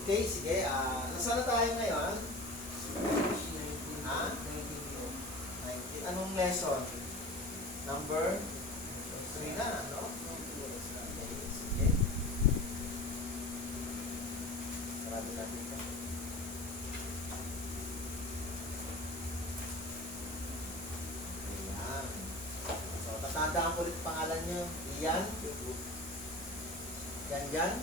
Okay, sige. Nasaan na tayo ngayon? Ha? 19. Anong lesson? Number 3 na, no? Okay, sige. Sarado natin ito. Ayan. So, tatandaan ko ulit pangalan niyo. Ian? Yan?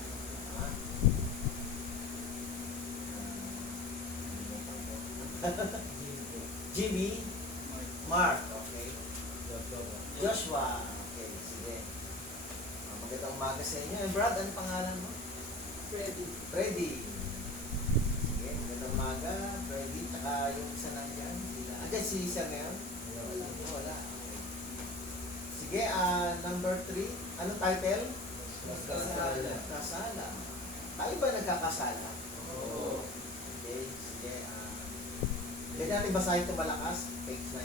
Jimmy? Mark? Okay. Joshua? Okay, sige. Magandang umaga sa inyo. And Brad, ano pangalan mo? Freddy. Sige, magandang umaga. Freddy, tsaka yung isa nandiyan. Andiyan si Sir ngayon? Wala. Okay. Sige, number 3. Anong title? Kasala. Tayo ba nagkakasala? Oo. Okay, sige. Pwede natin basahin ito malakas? Page 19.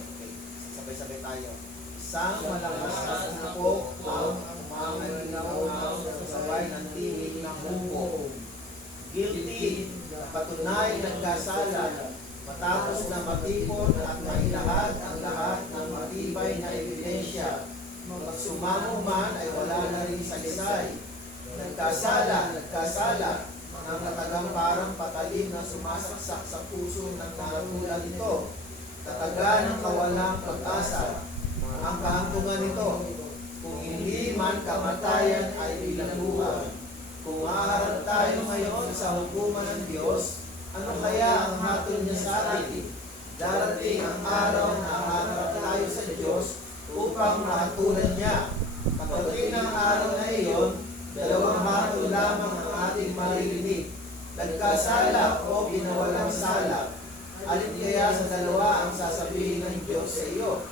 Okay, sabay-sabay tayo. Isang malakas na po ang umangalinaw sa sabay ng tinig ng hubo. Guilty, patunay nagkasala, matapos na matipon at mailahad ang lahat ng matibay na ebidensya. Magsumamo man ay wala na rin saysay. Nagkasala, ng katagamparan patalim na sumasaksak sa puso ng nagulat nito. Kataga ng kawalang pag-asa ang kahangtungan nito. Kung hindi man kamatayan ay bilangguan. Kung haharap tayo ngayon sa hukuman ng Diyos, ano kaya ang hatol niya sa atin? Darating ang araw na haharap tayo sa Diyos upang mahatulan niya. Pagdating ng araw na iyon, dalawang hatol lamang ang ating maririnig. Nagkasala o ginawalang sala. Alin kaya sa dalawa ang sasabihin ng Diyos sa iyo?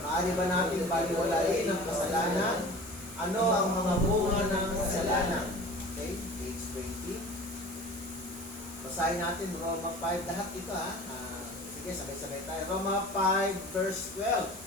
Maaari ba natin baliwalain ang kasalanan? Ano ang mga bunga ng kasalanan? Okay, page 20. Basahin natin Roma 5. Lahat ito sige, sabay-sabay tayo. Roma 5 verse 12.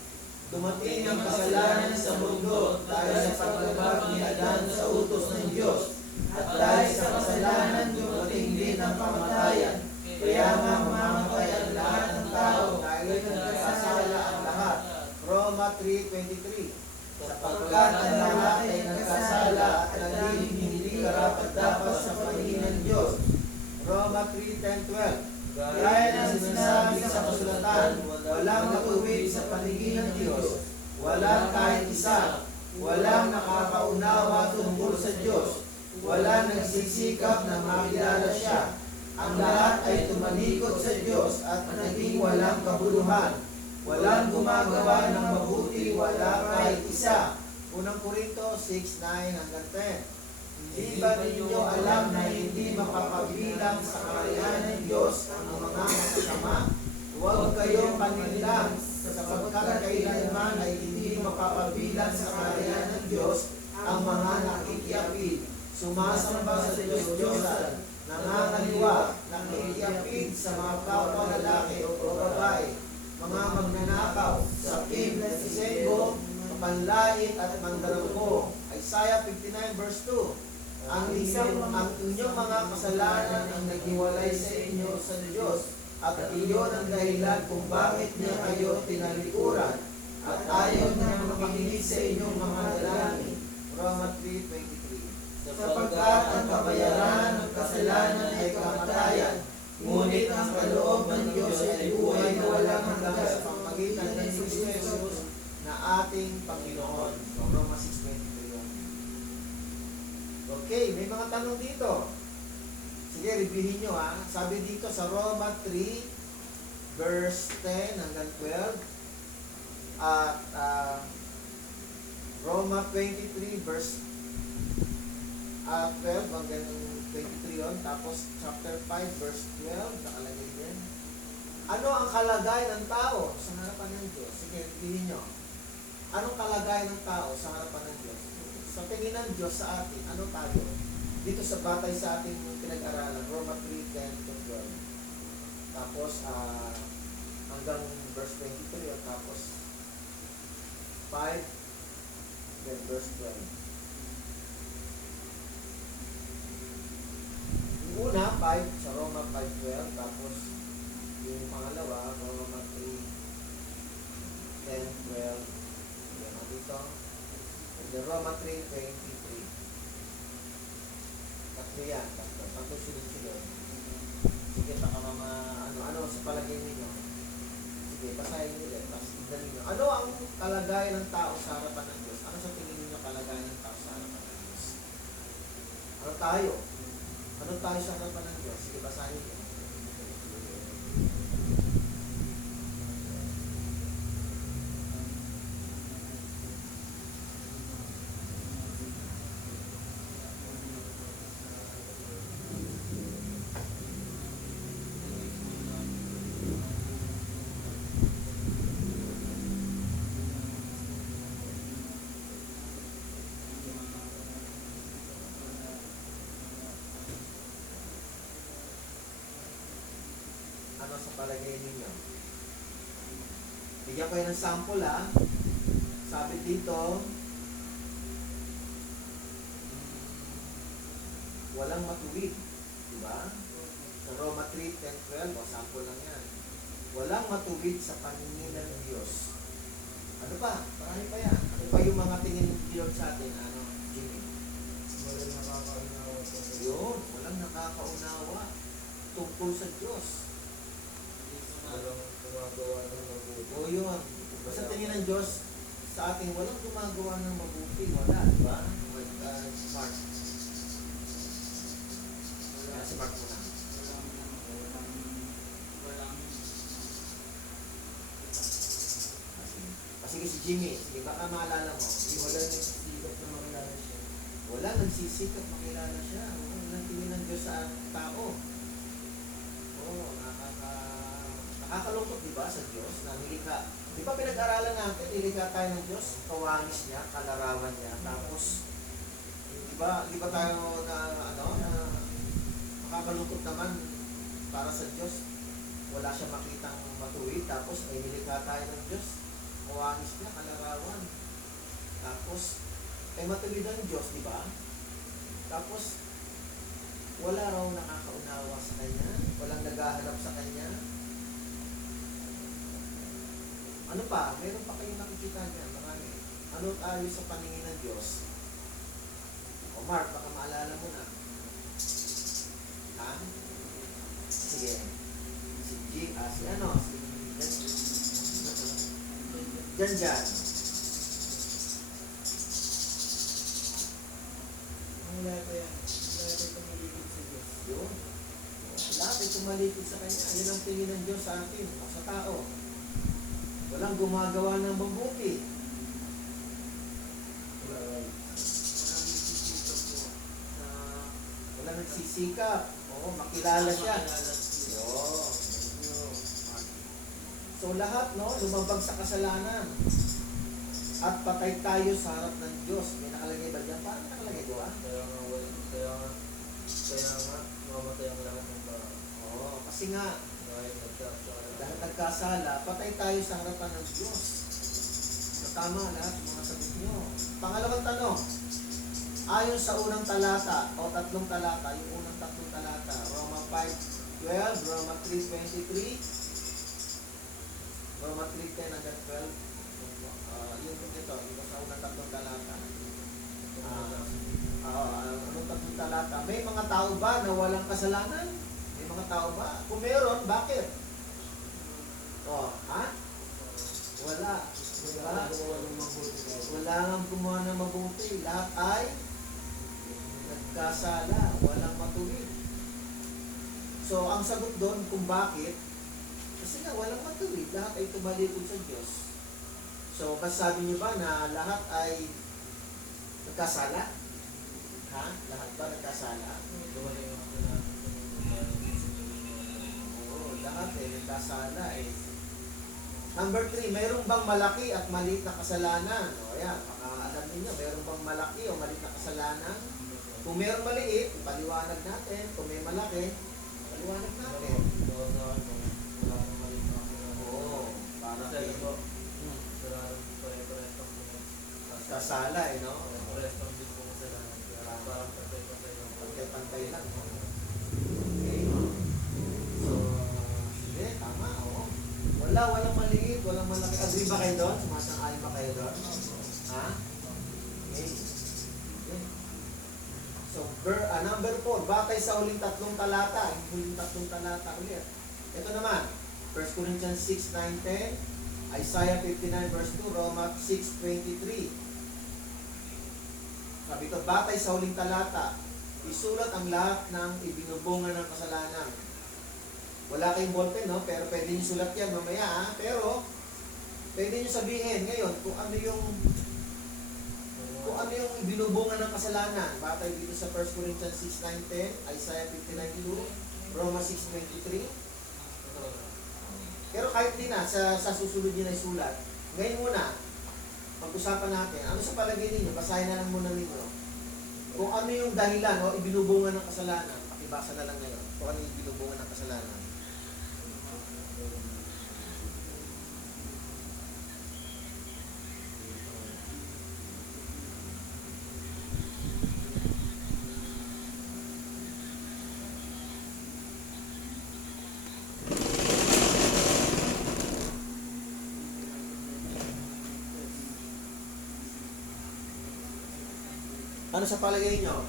Dumating ang kasalanan sa mundo dahil sa paglabag ni Adan sa utos ng Diyos. At dahil sa kasalanan, dumating din ang kamatayan. Kaya nga mamamatay ang lahat ng tao dahil nagkasala ang lahat. Roma 3:23. Sapagkat ang lahat ay nagkasala at naging hindi karapat-dapat sa paningin ng Diyos. Roma 3:10-12. Gaya ng sinasabi sa kasulatan, walang matuwid sa paningin ng Diyos, walang kahit isa, walang nakakaunawa tungkol sa Diyos, walang nagsisikap na makilala siya. Ang lahat ay tumalikod sa Diyos at naging walang kabuluhan. Walang gumagawa ng mabuti, wala kahit isa. Unang Korinto 6:9-10. Hindi ba ninyo alam na hindi makapabilang sa kaharian ng Diyos ang mga masasama? Huwag kayong paninlang, sapagkat kailanman ay hindi makapabilang sa kaharian ng Diyos ang mga nakikiapid, sumasamba sa Diyos-Diyosan, nangangaliwa, nakikiapid sa mga kapwa lalaki o babae, mga magnanakaw, sakim, sisenggo, panlait at mandarangko. Isaiah 59 verse 2. Ang inyong mga kasalanan ang naghiwalay sa inyo sa Diyos, at iyon ang dahilan kung bakit niya kayo tinalikuran at ayaw niya makinig sa inyong mga dalangin. Roma 3:23. Sapagkat ang kabayaran ng kasalanan ay kamatayan, ngunit ang kaloob ng Diyos ay buhay na walang hanggan sa pamamagitan ng Kristo Jesus na ating Panginoon. So, Roma 6:23. Okay, may mga tanong dito. Sige, reviewin nyo Sabi dito sa Roma 3 verse 10-12 at Roma 23 verse 12 hanggang 23 yun. Tapos chapter 5 verse 12 nakalagay din. Ano ang kalagayan ng tao sa harapan ng Diyos? Sige, reviewin nyo. Anong kalagayan ng tao sa harapan ng Diyos? Sa tingin ng Diyos sa atin, ano tayo? Dito sa batay sa ating pinag-aralan, Roma 3:10-12. Tapos, hanggang verse 23, tapos 5, then verse 12. 5, sa Roma 5:12, tapos yung pangalawa, Roma 3:10, 12, yan o dito, and then Roma 3:23. Tatlo yan, tatlo sunod-sunod. Sige, baka ano sa palagay ninyo? Sige, basahin nyo ulit, tapos tignan ninyo. Ano ang kalagayan ng tao sa harapan ng Diyos? Ano sa tingin ninyo kalagayan ng tao sa harapan ng Diyos? Ano tayo? Ano tayo sa harapan ng Diyos? Sige, basahin nyo. Ano sa palagay ninyo? Bigyan ko yan ng sample ha. Sabi dito, walang matuwid. Diba? Sa Roma 3:10, 12, o sample lang yan. Walang matuwid sa paningin ng Diyos. Ano pa? Marami pa yan. Ano pa yung mga tingin ng Diyos sa atin? Ano, Jimmy? Walang nakakaunawa po. Yun, walang nakakaunawa tungkol sa Diyos. Walang gumagawa ng mabuti. O yun. Basta tingin ng Diyos sa atin, walang gumagawa ng mabuti. Wala, di ba? Mark. Wala si Mark muna. Sige si Jimmy. Sige, baka maalala mo. Wala nagsisikap na makilala siya. Wala nagsisikap makilala siya. Walang tingin ng Diyos sa tao. Oo, nakakalungkot, di ba, sa Diyos na nilikha. Di ba pinag-aralan natin, nilikha tayo ng Diyos, kawanis niya, kalarawan niya, tapos, di ba tayo na nakakalungkot naman para sa Diyos, wala siya makitang matuwid, tapos ay nilikha tayo ng Diyos, kawanis niya, kalarawan. Tapos, ay matuwid ang Diyos, di ba? Tapos, wala raw nakakaunawa sa Kanya, walang naghahanap sa Kanya. Ano pa? Meron pa kayong nakikita niya, marami. Ano tayo sa paningin ng Diyos? O Mark, baka maalala mo na. Ha? Sige. Si Jan. Ang lahat pa yan. Lahat ay tumaligid sa Diyos. Yun. Lahat ay tumalikod sa Kanya. Yan ang tingin ng Diyos sa atin, o sa tao. Walang gumagawa ng mabuti. Walang nagsisikap. Oo, makilala siya. Yun. So lahat, no, lumabag sa kasalanan. At patay tayo sa harap ng Diyos. May nakalagay ba dyan? Parang nakalagay, di ba? Kaya nga, mamatay ang lahat ng tao. Oo, kasi nga, Dahil nagkasala. dahil nagkasala, patay tayo sa harapan ng Diyos. So, tama lahat ng mga sagot nyo. Pangalawang tanong, ayon sa unang talata, o tatlong talata, yung unang tatlong talata, Roma 5:12, Roma 3:23, Roma 3:10 hanggang 12, yung ito sa unang tatlong talata. Anong tatlong talata? May mga tao ba na walang kasalanan? May mga tao ba? Kung meron, bakit? Ha? Wala. Diba? Wala nang gumawa ng mabuti. Lahat ay nagkasala. Walang matuwid. So, ang sagot doon kung bakit, kasi nga walang matuwid. Lahat ay tumalikod sa Diyos. So, sabi niyo ba na lahat ay nagkasala? Ha? Lahat ba nagkasala? Oo, lahat eh, nagkasala eh. Number 3, mayroon bang malaki at maliit na kasalanan? O yan, baka alam niyo, mayroon bang malaki o maliit na kasalanan? Kung mayroon maliit, ipaliwanag natin. Kung may malaki, ipaliwanag natin. Oo, para kayo. Kasala eh, no? Pantay-pantay lang. Okay. walang maliit, walang malaki. Agree ba kayo doon? Sumasang-ayon ba kayo doon? Ha? Okay. Okay. So, number 4, batay sa huling tatlong talata. Yung huling tatlong talata ulit. Ito naman, 1 Corinthians 6, 9, 10, Isaiah 59 verse 2, Roma 6:23. Sabi ito, batay sa huling talata, isulat ang lahat ng ibinubungan ng kasalanan. Wala kayong ballpen, no? Pero pwede nyo sulat yan mamaya, ha? Pero, pwede nyo sabihin ngayon kung ano yung ibinubungan ng kasalanan. Batay dito sa 1 Corinthians 6, 9, 10, Isaiah 59, 2, Roma 6:23. Pero kahit din na, sa susunod nyo na isulat, ngayon muna, pag-usapan natin, ano sa palagay ninyo, basahin na lang muna ninyo. Kung ano yung dahilan o ibinubungan ng kasalanan, pakibasa na lang ngayon. Kung ano yung ibinubungan ng kasalanan. Ano sa palagay nyo?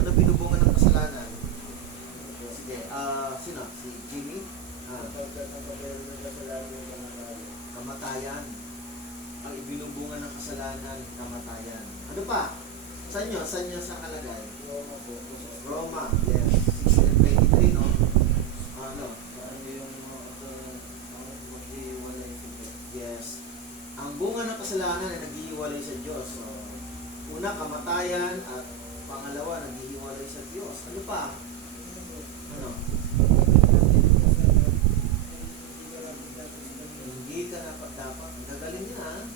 Ano binubungan ng kasalanan? Sige, sino? Si Jimmy? Kamatayan. Ang ibinubungan ng kasalanan, kamatayan. Ano pa? Saan nyo? Saan nyo sa kalagay? Roma, yes. 6:23, no? Ano? Yes. Ang bunga ng kasalanan ay naghihiwalay sa Diyos. So, una, kamatayan, at pangalawa, naghihiwalay sa Diyos. Ano pa? Ano? Hindi ka dapat. Gagaling niya, ha?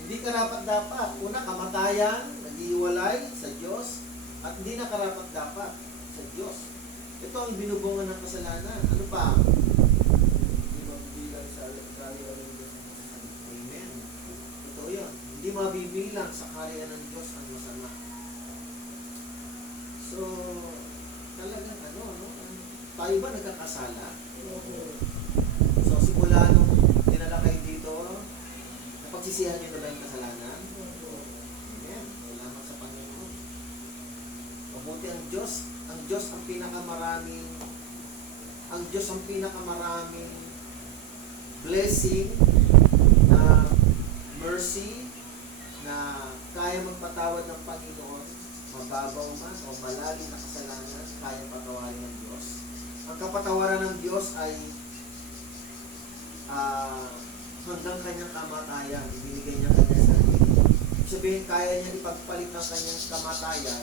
Hindi ka dapat. Una, kamatayan, naghihiwalay sa Diyos, at hindi na dapat sa Diyos. Ito ang binubungan ng kasalanan. Ano pa? Amen. Ito yun. Hindi mabibilang sa karya ng Diyos ang masama. So, talagang tayo ba nagkakasala? So, simula nung dinala kayo dito, napagsisihan niyo na ba yung kasalanan? Amen. Salamat sa Panginoon. Mabuti ang Diyos ang pinakamaraming blessing na mercy na kaya magpatawad ng Panginoon, mababaw man o malalim na kasalanan, kaya patawarin ng Diyos. Ang kapatawaran ng Diyos ay hanggang kanyang kamatayan, ibinigay niya kanyang sarili. Ibig sabihin, kaya niya ipagpalit ng kanyang kamatayan,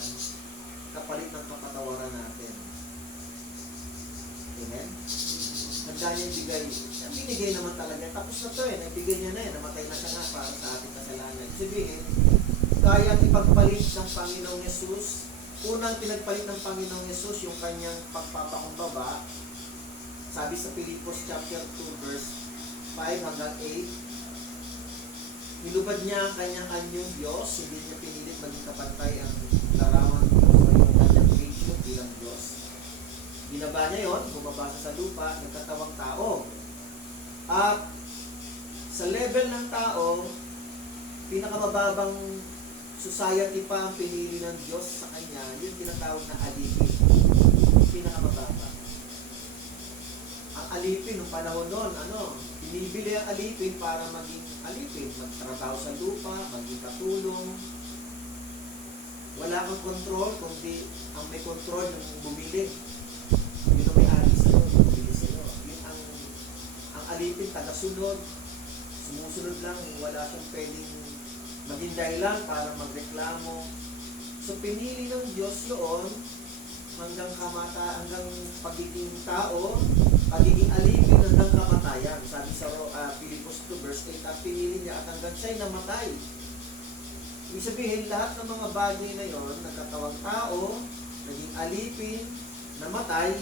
kapalit ng kapatawaran natin. Amen? Handa niya ibigay. Binigay naman talaga. Tapos na to naibigay niya na namatay na siya nga para sa ating kasalanan. Ibig sabihin, kaya ipagpalit ng Panginoong Yesus. Unang pinagpalit ng Panginoong Yesus yung kanyang pagpapakumbaba. Sabi sa Pilipos chapter 2 verse 5 hanggang 8, nilubad niya ang kanyang anyong Diyos, hindi niya pinilit maging kapantay ang larawan ng Diyos o yung kanyang creation bilang Diyos. Binaba niya yun, bumaba sa lupa, nagkatawang tao. At sa level ng tao, pinakamababang society pa ang pinili ng Diyos sa kanya, yun tinatawag na alipin. Pinakamababa. Ang alipin, nung panahon nun, binibili ang alipin para maging alipin, magtrabaho sa lupa, maging katulong. Wala kang control, kundi ang may control yung bumili. Yun ang may-ari sa'yo, bumili sa'yo. Yun ang alipin, tagasunod, sumusunod lang, wala siyang pwedeng maging dahilan para magreklamo. So pinili ng Diyos yun hanggang pagiging tao, pagiging alipin hanggang kamatayan. Sabi sa Pilipos 2 verse 8, at pinili niya at hanggang siya'y namatay. Ibig sabihin, lahat ng mga bagay na yon, nagkatawang tao, naging alipin, namatay,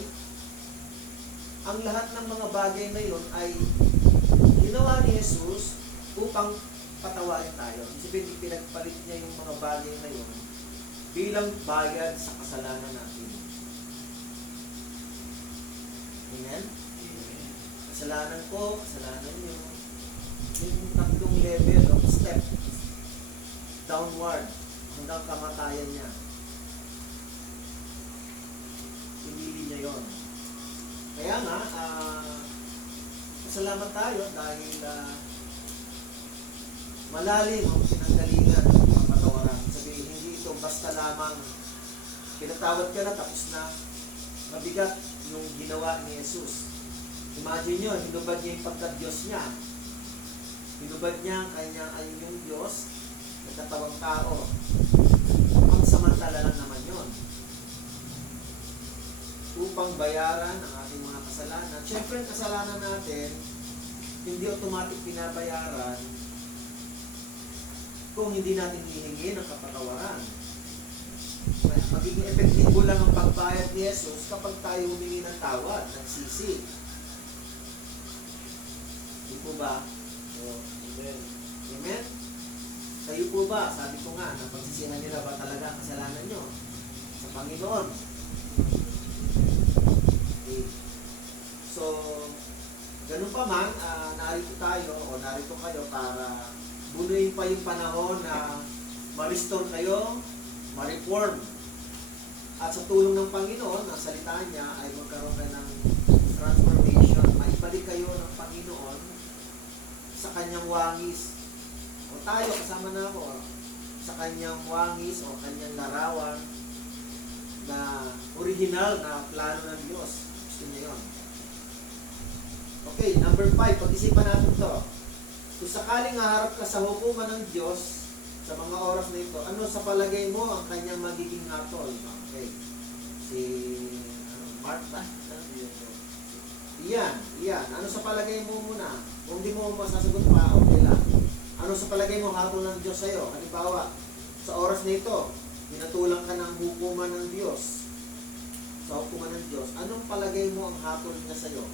ang lahat ng mga bagay na yon ay ginawa ni Jesus upang patawarin tayo. Ibig sabihin, pinagpalit niya yung mga bagay na yon bilang bayad sa kasalanan natin. Amen? kasalanan ko, kasalanan nyo. Yung tatlong level of step downward hanggang kamatayan niya. Pinili niya yon. Kaya nga, pasalamat tayo dahil malalim ang pinanggalingan ng mga patawaran. Sabihin, hindi ito basta lamang pinatawad ka na tapos na. Mabigat yung ginawa ni Jesus. Imagine nyo, hinubad niya yung pagka-Diyos niya. Hinubad niya ang kanyang ayun Diyos, nagkatawang tao. Ang samantala lang naman yon. Upang bayaran ang ating mga kasalanan. Siyempre, ang kasalanan natin, hindi automatic pinabayaran kung hindi natin hihingi ng kapatawaran. Magiging epektibo lang ang pagbayad ni Jesus kapag tayo humingi ng tawad, nagsisi. Di po ba? Amen. Amen? Kayo po ba? Sabi ko nga, napagsisihan nila ba talaga ang kasalanan nyo sa Panginoon? Okay. So, ganun pa man, narito tayo o narito kayo para bunuin pa yung panahon na ma-restore kayo, ma-reform. At sa tulong ng Panginoon, ang salita niya ay magkaroon kayo ng transformation. Maibalik kayo ng Panginoon sa kanyang wangis. O tayo, kasama na ako, sa kanyang wangis o kanyang larawan na original na plano ng Diyos. Gusto niya yun. Okay, number 5, pag-isipan natin to. Kung sakaling haharap ka sa hukuman ng Diyos sa mga oras na ito, ano sa palagay mo ang kanyang magiging hatol? Okay. Si Mark ba? Iyan. Ano sa palagay mo muna? Kung di mo masasagot pa, okay lang. Ano sa palagay mo hatol ng Diyos sa'yo? Halimbawa, sa oras na ito, pinatulang ka ng hukuman ng Diyos. Sa hukuman ng Diyos, anong palagay mo ang hatol niya sa'yo?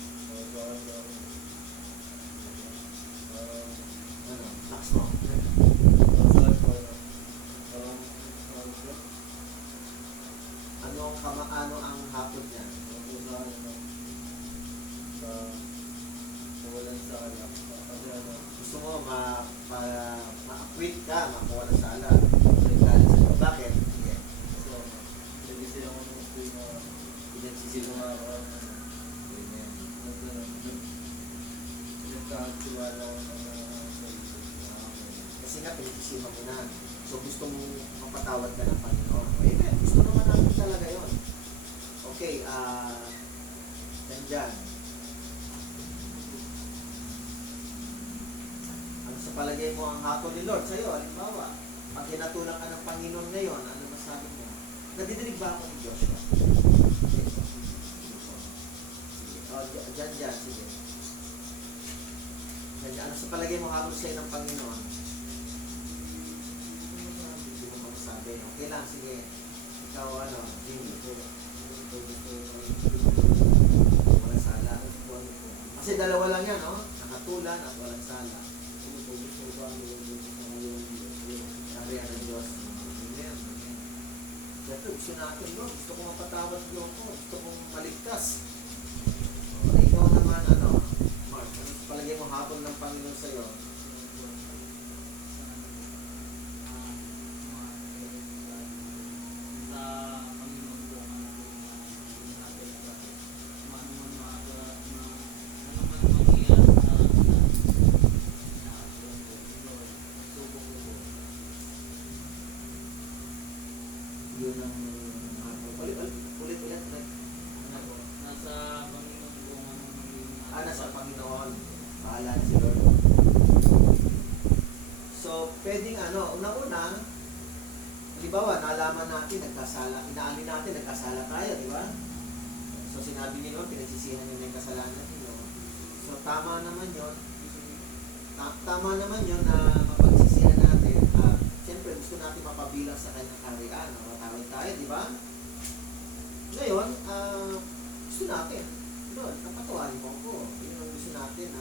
Ano? Lakas mo. Ano ang hapon niya? Gusto mo ma-acquit ka, makuha ng sala. Bakit? Pinagsisi mo nga ako. Kasi nga pinagsisi mo na. So gusto mo mapatawad ka ng Panginoon. Amen. Gusto naman natin talaga yun. Okay, dyan. Ano sa palagay mo ang hatol ni Lord sa'yo? Halimbawa, pag hinatulang ka ng Panginoon ngayon, ano masabi mo? Nadidinig ba ako ni Joshua? Okay. Sige. Dyan. Sige. Dyan. Ano sa palagay mo hatol sa'yo ng Panginoon? Hindi mo masabi. Okay lang, sige. Ikaw, Jimmy. Walang sala. Kasi dalawa lang yan, no? Nakatulan at walang sala. Kariyan ng Diyos. Amen. Siyempre, gusto natin, no? Gusto kong mapatawad ko. Gusto kong maligtas. Ikaw naman, Mark, ano sa palagay mo hapon ng Panginoon sa'yo? Yun ang ulit. Nasa Panginoon kung ano magiging Nasa Panginoon. Bahala na si Lord. So, pwedeng una-una, halimbawa, nalaman natin, inaamin natin, nagkasala tayo, di ba? So, sinabi niyo, pinagsisihan niyo na yung kasalanan niyo. So, tama naman yun. Tama naman yun na mapagsisihan natin. Siyempre, gusto natin mapabilang sa kanyang kaharian. Matawid tayo, di ba? Ngayon, gusto natin. Lord, napatawarin mo ako. Yun ang gusto natin.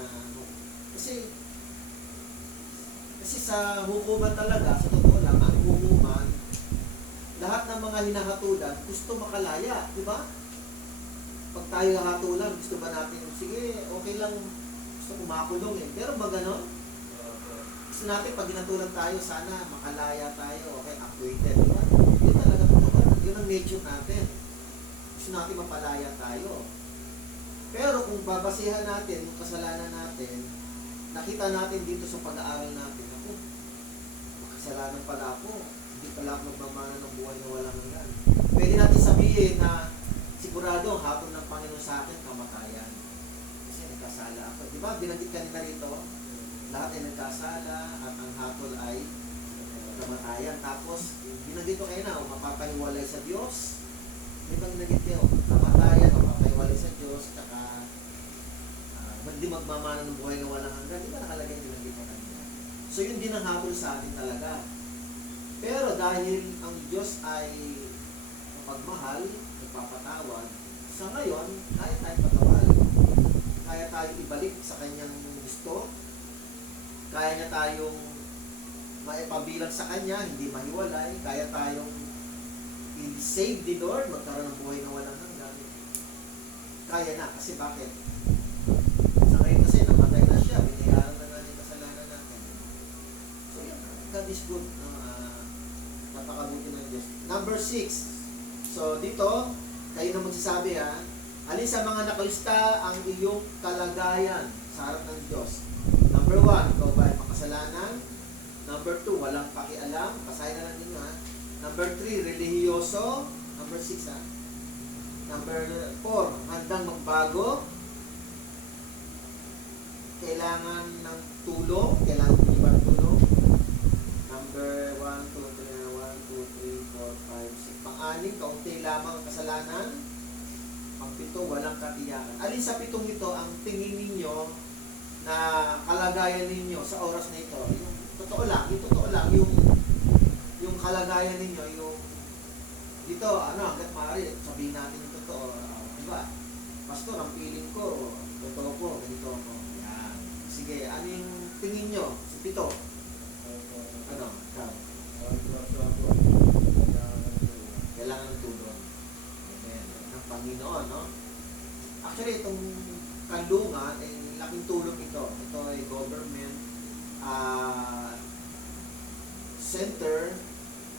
Kasi sa hukuman talaga, sa totoo lang, ang hukuman, lahat ng mga hinahatulan, gusto makalaya, di ba? Pag tayo hatulan, gusto ba natin, sige, okay lang, gusto ko makulong eh. Pero ba ganon? Gusto natin, pag ginatulan tayo, sana makalaya tayo, okay, acquitted, di ba? Yun talaga totoo. Yun ang nature natin. Gusto natin mapalaya tayo. Pero kung babasihan natin yung kasalanan natin, nakita natin dito sa pag-aaral natin, ako, makasalanan pala ako, hindi pala ako magmamana ng buhay na walang hanggan. Pwede natin sabihin na sigurado ang hatol ng Panginoon sa akin, kamatayan. Kasi nagkasala ako. Di ba, binanggit kanina rito, lahat ay nagkasala at ang hatol ay kamatayan. Tapos, binanggit ko kayo na, mapapahiwalay sa Diyos. Di ba binanggit kayo? Kamatayan, mapapahiwalay sa Diyos, tsaka hindi magmamana ng buhay na walang hanggan. Di ba nakalagay binanggit ko kanina? So, yun din ang hatol sa atin talaga. Pero dahil ang Diyos ay mapagmahal, nagpapatawad, sa ngayon, kaya tayong patawarin. Kaya tayong ibalik sa kanyang gusto. Kaya niya tayong maipabilang sa kanya, hindi mahiwalay. Kaya tayong i-save the Lord, magkaroon ng buhay na walang hanggan. Kaya na. Kasi bakit? Sa ngayon kasi, namatay na siya. Binayaran na natin kasalanan natin. So yan, God is good. Napakabuti ng Diyos. Number 6. So dito, kayo na magsasabi ha, alin sa mga nakalista ang iyong kalagayan sa harap ng Diyos? Number 1, ikaw ba ay makasalanan? Number 2, walang pakialam. Pasahin na lang ninyo ha. Number 3, relihiyoso. Number 6 ha. Number 4, handang magbago. Kailangan ng tulong. Kailangan ng ibang tulong. Number 1, 2, 3, 1, 2, 3, 4, 5, 6. Pang-anim, kaunti lamang ang kasalanan. Pang-7, walang katiyakan. Alin sa 7 ito ang tingin ninyo na kalagayan ninyo sa oras na ito? Yung totoo lang, yung kalagayan ninyo, yung dito, hanggat maaari, sabihin natin yung totoo. Diba? Pastor, ang feeling ko, totoo ko, ganito ako. Yan. Sige, ano yung tingin nyo? Sa 7. Ano? Ikaw? Kailangan ng tulong. Amen. Ng Panginoon, no? Actually, itong kanlungan, ay laking tulong ito. Ito ay government center,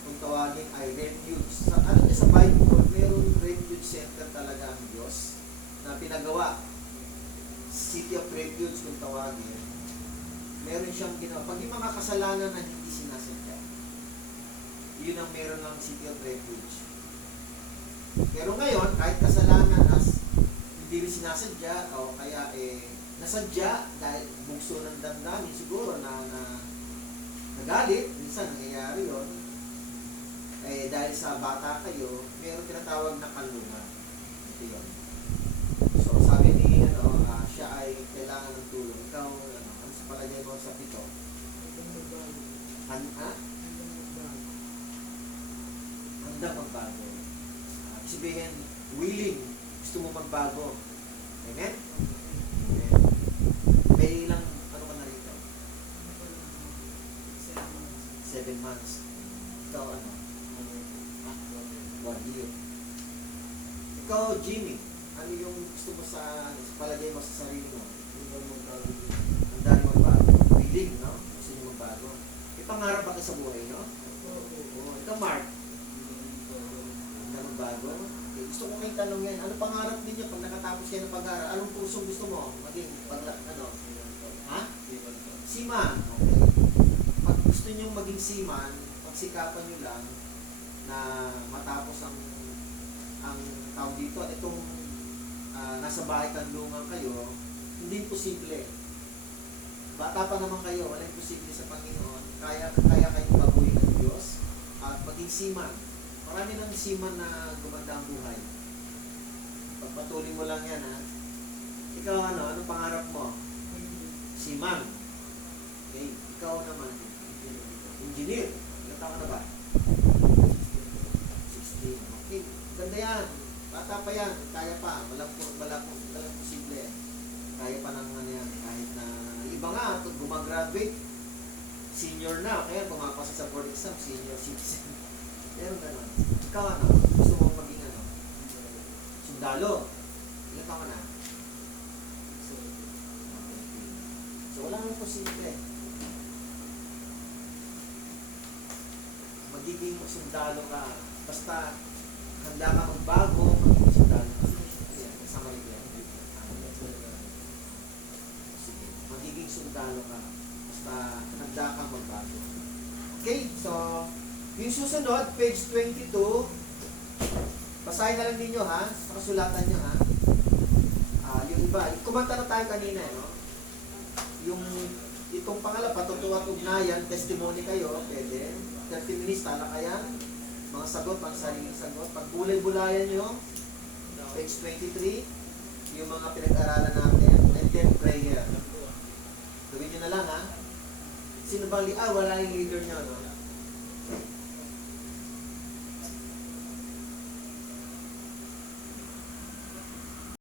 kung tawagin ay refuge. Ano niya sa Bible, mayroong refuge center talaga ang Diyos na pinagawa. City of Refuge kung tawagin. Meron siyang ginawa. Pag yung mga kasalanan na hindi sinasadya, yun ang meron ng City of Refuge. Pero ngayon, kahit kasalanan as hindi rin sinasadya, o kaya nasadya dahil bugso ng damdamin siguro na nagalit, minsan nangyayari yun, dahil sa bata kayo, meron tinatawag na kanlungan. Ito yun. So, sabi ni, siya ay kailangan ng tulong. Ikaw, ano sa palagay mo sa 7? Handang magbago. Sabihin, willing, gusto mo magbago. Amen? Amen. May ilang, ano ka na rito? 7 months. Ikaw, 1 year. Ikaw, Jimmy, ano yung gusto mo sa palagay mo sa sarili mo? Ang dami magbago. Willing, no? Gusto niyo magbago. May pangarap ba ka sa buhay, no? Oo. Ikaw, Mark. Ang dami magbago. Okay. Gusto ko kayong tanong yan. Ano pangarap ninyo pag nakatapos kayo ng pag-aaral? Anong kursong gusto mo? Maging, Ha? Seaman. Okay. Pag gusto niyo maging seaman, pagsikapan niyo lang na matapos ang tawag dito, itong nasa bahay kanlungan kayo, hindi posible. Bata pa naman kayo, wala imposible sa Panginoon. Kaya kayong baguhin ng Diyos at maging seaman. Marami ng seaman na gumanda ang buhay. Pagpatuloy mo lang yan, ha? Ikaw, ano pangarap mo? Seaman. Okay, ikaw naman. Engineer. Ilang taon na ba? 16. Okay, ganda yan. Bata pa yan, kaya pa. Walang posible. Kaya pa ng yan. Kahit na iba nga, gumagraduate, senior na, kaya pumapasa sa board exam, senior citizen. Pero gano'n. Ikaw gusto mo maging sundalo. taon ka na? So, wala nang posible. Magiging sundalo ka. Basta, handa ka magbago, magiging sundalo ka. Ayan, kasama rin yan. Sige, magiging sundalo ka. Basta, handa kang magbago. Okay, so, yung susunod, page 22, basahin na lang ninyo ha, sa kasulatan nyo ha. Yung iba, kumanta na tayo kanina, no? Yung itong pangalawa, patutuwa at ugnayan, testimony kayo, pwede. 30 minutes, talakayan, mga sagot, pang sariling sagot. Pag bulay-bulayan nyo, page 23, yung mga pinag-aralan natin, and then prayer. Gawin nyo na lang ha. Sino bang wala yung leader nyo, no?